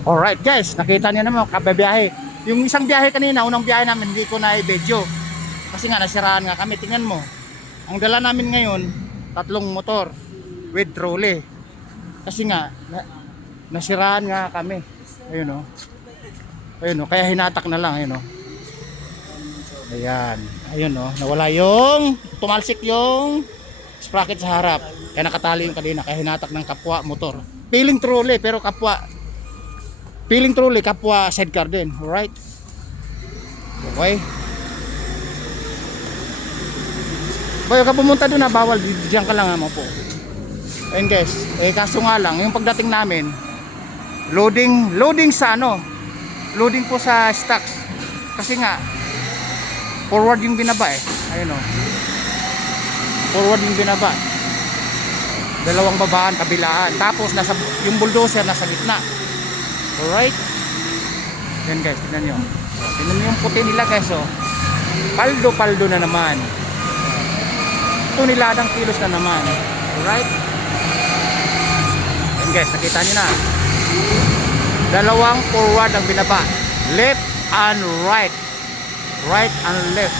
Alright guys, nakita niyo naman kababiyahe. Yung isang biyahe kanina, unang biyahe namin, hindi ko na i-video. Kasi nga nasiraan nga kami. Tingnan mo. Ang dala namin ngayon, 3 motor with trolley. Kasi nga nasiraan nga kami. Ayun oh. Ayun oh, kaya hinatak na lang, ayun oh. Ayan. Ayun oh, nawala yung tumalsik yung sprocket sa harap. Kaya nakatali yung kanina, kaya hinatak ng kapwa motor. Piling trolley pero kapwa sidecar din. Alright. Okay. Boy, ka pumunta doon na bawal. Diyan ka lang mo po. Ayun guys. Kaso nga lang, yung pagdating namin, loading sa ano, loading po sa stocks. Kasi nga, forward yung binaba eh. Ayun o. Forward yung binaba. Dalawang babaan, kabilaan. Tapos, yung bulldozer nasa gitna. Alright. Yan guys, tignan nyo. Tignan nyo yung puti nila guys oh. Paldo na naman. Tuniladang kilos na naman. Alright. Yan guys, nakita nyo na. Dalawang forward ang binaba. Left and right. Right and left.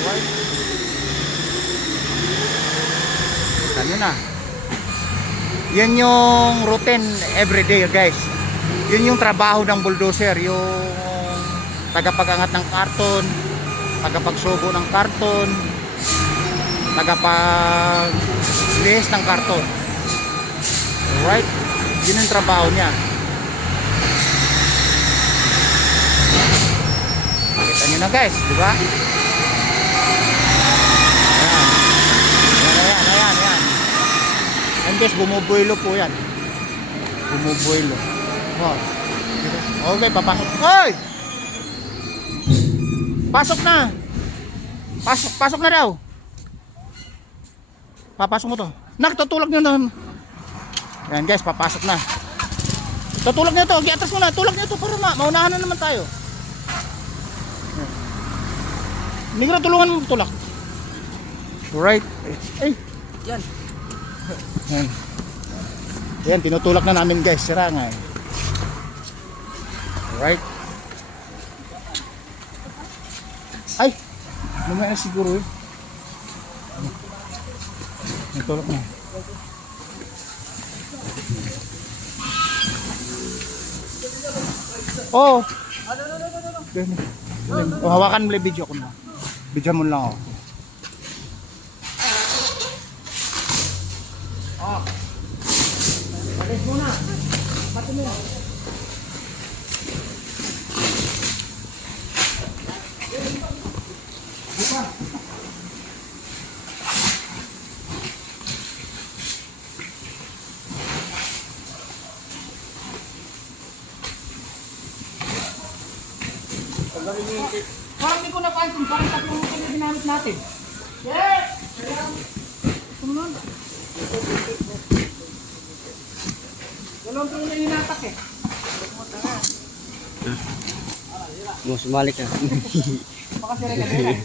Right. Kita nyo na. Yan yung routine everyday guys. Yun yung trabaho ng bulldozer, yung tagapagangat ng karton, tagapagsubo ng karton, tagapaglihis ng karton. Alright? Yun yung trabaho niya. Kita nyo na guys, di ba? Ayan. And guys, bumubuelo po yan. Bumubuelo. Oh. Okay, papasok. Hoy! Pasok na. Pasok na daw. Papasok mo to. Tutulak nyo na. Yan guys, papasok na. Tutulak nyo to. Giatras mo na. Tulak nyo to para maunahan na naman tayo. Negro, tulungan mo tulak. Right. Ay. Yan. Yan, tinutulak na namin guys. Sira nga eh. Alright. Ay! Mamaya siguro eh. Natulak na. Oh! Oh, hawakan mo yung video ko na. Video mo lang ako. Oh. Alis muna. Pati mo. Buka. Parang hindi ko napansin, parang 3 minuto na ginamit natin. Yes! Sumunod. Dalawang tuloy na hinatak eh. Mau sumali ka. Baka sila ka din.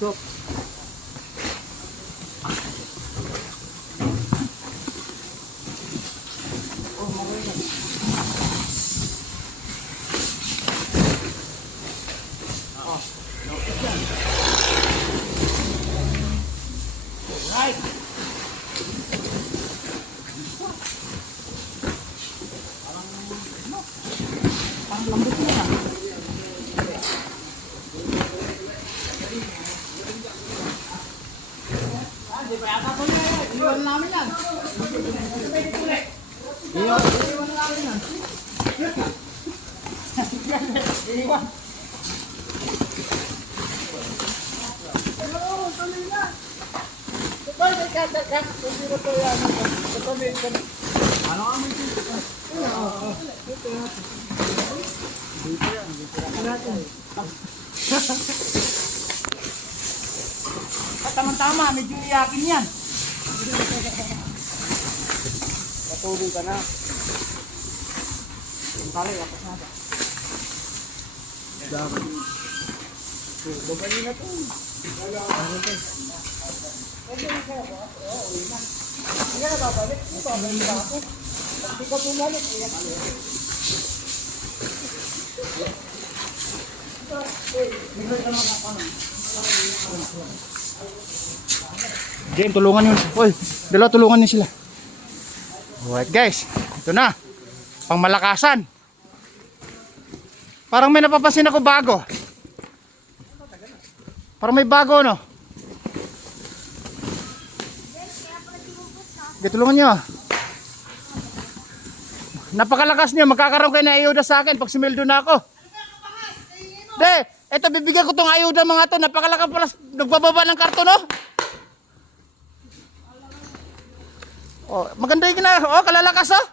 Stop. Right. Parang lambot mo na. Di ba yata po niya? Iwan namin yan. Iwan namin yan. Iwan. Ano ka may dito? Tama-tama, medyo iyakin yan. Patulog ka na. Game, tulungan yun. Uy, dalawa tulungan niyo sila. Alright guys, ito na. Pangmalakasan. Parang may napapansin ako bago. Parang may bago, no? Okay, tulungan nyo. Napakalakas nyo. Magkakaroon kayo ng ayuda sa akin pag sumildo na ako. De, eto bibigyan ko tong ayuda mga to. Napakalakas pala. Nagbababa ng karton, no? Oh, maganda yung oh, kalalakas, oh.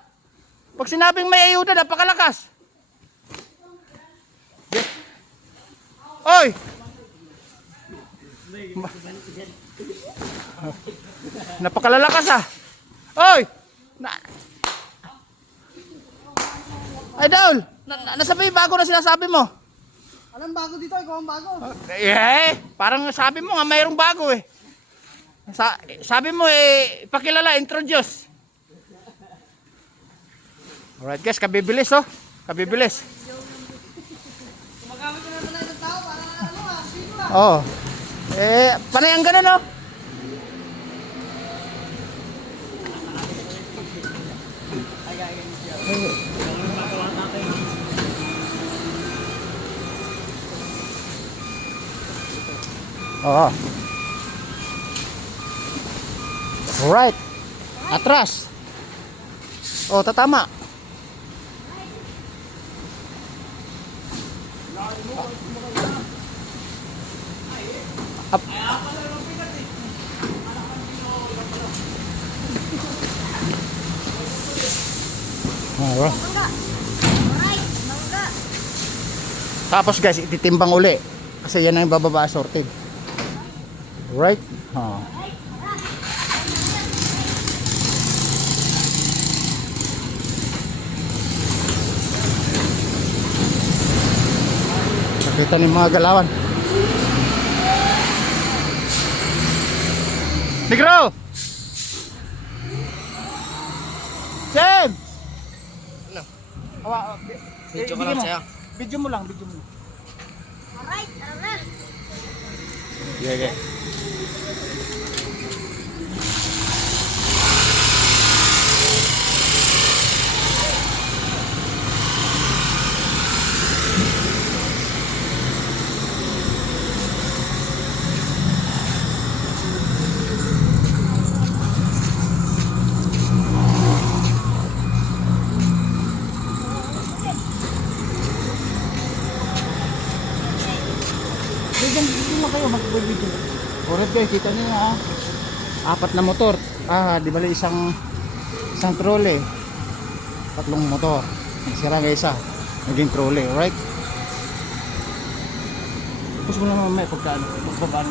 Pag sinabing may ayuda, napakalakas. De. Oy! Napakalalakas, ah. Oy! Ay, Daul! Nasabi, bago na sinasabi mo. Anong bago dito? Ikaw ang bago. Parang sabi mo nga mayroong bago eh. Sabi mo pakilala, introduce. Alright guys, kabibilis oh. Kabibilis. Gumagamit ko naman ng tao para sino lang. Oo. Panay ang ganun oh. Oo. Alright. Atras. Oh, tatama. Up. Alright. Tapos guys, ititimbang uli. Kasi yan ang bababa sorted. Right? Oh. Nakita ni mga galawan. Negro! Sam! Ano? Video ko lang sa'yo. Video mo lang, video mo lang. Alright, tara. Yeah. Bigyan mo kayo mag-video. Alright guys, kita niyo ha. 4 na motor. Di bali isang trolley. 3 motor. Nagsira ng isa. Naging trolley, alright? Tapos mo na mamaya pagkaan. Magpapaan.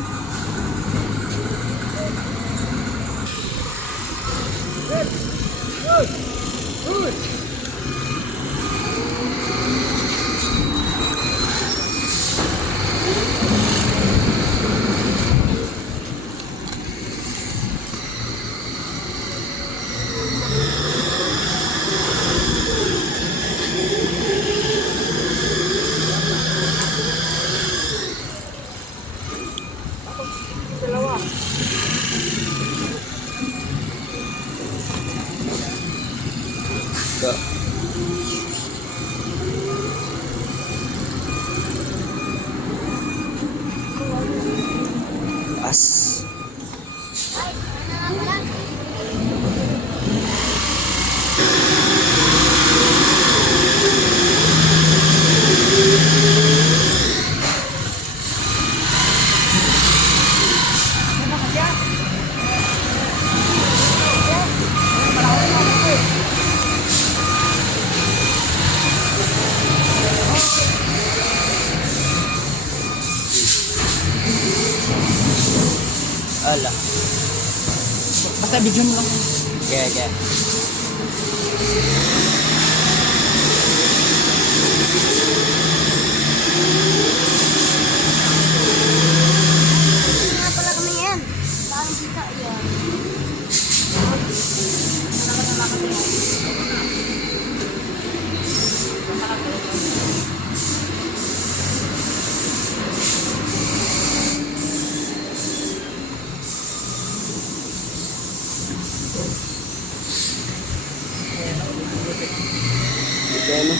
As. Ala. Basta video mo lang. Yeah. Kaya ano?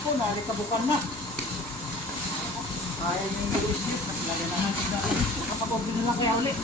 Ako, nalikabukan na. Ayaw yung bullshit. Lagi na natin na. Kapag na lang kaya ulit.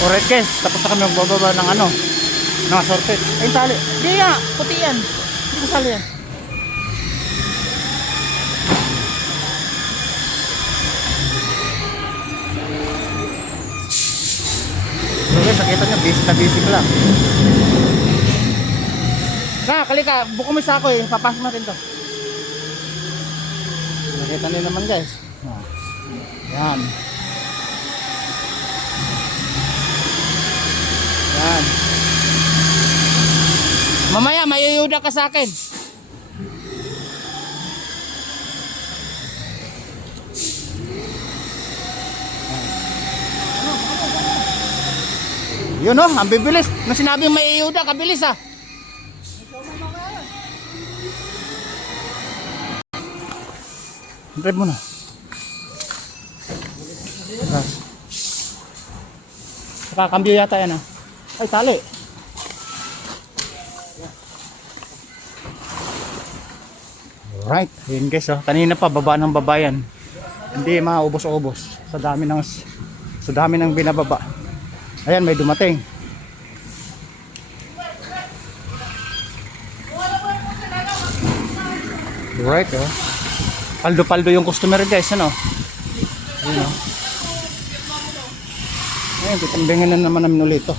Alright guys, tapos na kami magbababa ng ano, ng assorted. Ay, tali. Hindi nga, puti yan. Hindi ko sali yan. So guys, nakita nyo, busy na busy ko lang. Kalika, buko mo sa ako eh, papasok natin to. Nakita nyo naman guys. Yan. Yan. Mamaya mayuyuda ka sa akin. Yun o, ang bibilis. Nung sinabing mayuyuda, kabilis ah. Drive mo na. Nakakambyo yata yan ah. Ay, tali. Right, yun guys oh. Kanina pa baba ng babayan. Hindi maubos-ubos sa dami ng binababa. Ayan, may dumating. Right oh. Paldo-paldo yung customer guys, ano? Yun oh. Ayan, titambingan na naman namin ulit ito.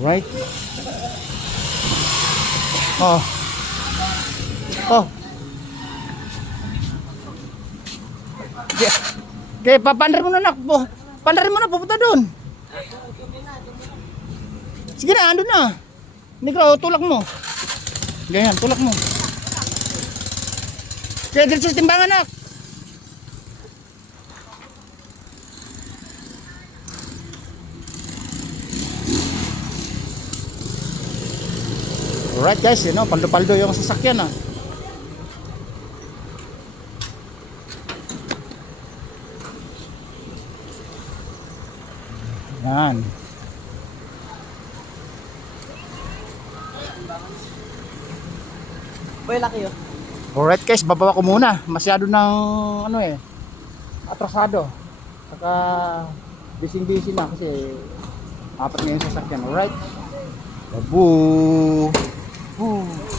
Right. Oh. Oh. Okay, papandarin mo na nak. Pandarin mo na, pupunta doon. Sige na, andun na. Negro, tulak mo. Ganyan, tulak mo. Kaya dito sa timbangan nak. Alright guys, you know, paldo-paldo yung sasakyan ah. Yan. Boy, laki oh. Alright guys, bababa ko muna. Masyado ng ano eh, atrasado. Saka busy na kasi apat na yung sasakyan. Alright. Babu. Boo.